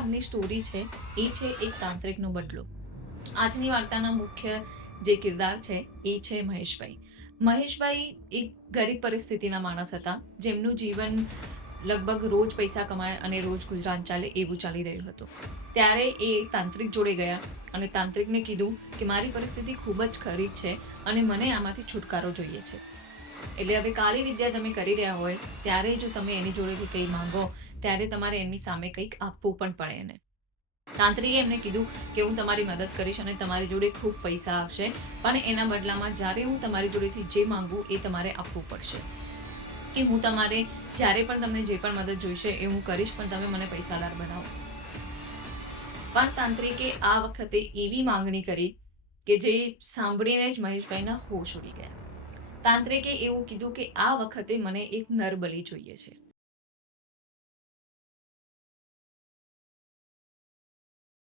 આજની સ્ટોરી છે એ છે એક તાંત્રિકનો બદલો. આજની વાર્તાના મુખ્ય જે કિરદાર છે એ છે મહેશભાઈ. મહેશભાઈ એક ગરીબ પરિસ્થિતિના માણસ હતા, જેમનું જીવન લગભગ રોજ પૈસા કમાય અને રોજ ગુજરાન ચાલે એવું ચાલી રહ્યું હતું. ત્યારે એ તાંત્રિક જોડે ગયા અને તાંત્રિકને કીધું કે મારી પરિસ્થિતિ ખૂબ જ ખરાબ છે અને મને આમાંથી છુટકારો જોઈએ છે. એટલે હવે કાળી વિદ્યા તમે કરી રહ્યા હોય ત્યારે જો તમે એની જોડેથી કંઈ માંગો ત્યારે તમારે એમની સામે કંઈક આપવું પણ પડે એને. તાંત્રિકે એમને કીધું કે હું તમારી મદદ કરીશ અને તમારી જોડે ખૂબ પૈસા આવશે, પણ એના બદલામાં જ્યારે હું તમારી જોડેથી જે માંગુ એ તમારે આપવું પડશે. કે હું તમારે જ્યારે પણ તમને જે પણ મદદ જોઈશે એ હું કરીશ, પણ તમે મને પૈસાદાર બનાવો. પણ તાંત્રિકે આ વખતે એવી માંગણી કરી કે જે સાંભળીને જ મહેશભાઈના હોશ ઉડી ગયા. તાંત્રિકે એવું કીધું કે આ વખતે મને એક નર બલી જોઈએ છે.